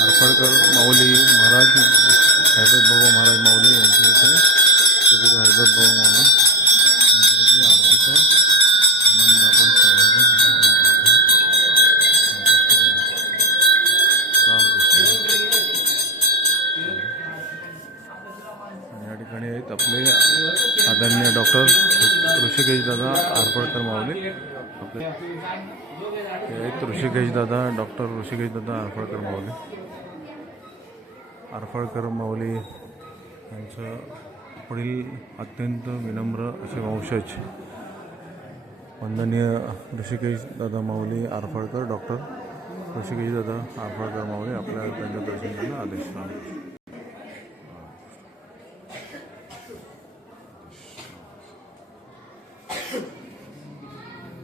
आरफळकर माऊली महाराज हैबत बाबा महाराज माऊली यांच्या इथे गुरु हैबत बाबा माऊली यांच्या इथे आरतीचा आनंद आपण या ठिकाणी आहेत आपले आदरणीय डॉक्टर ऋषिकेश दादा आरफळकर माऊली आपले आहेत ऋषिकेश दादा डॉक्टर ऋषिकेश दादा आरफळकर माऊली आरफळकर माऊली यांचं पुढील अत्यंत विनम्र असे वंशज वंदनीय ऋषिकेश दादा माऊली आरफळकर डॉक्टर ऋषिकेश दादा आरफळकर माऊली आपल्याला त्यांच्या दर्शनाला आदेश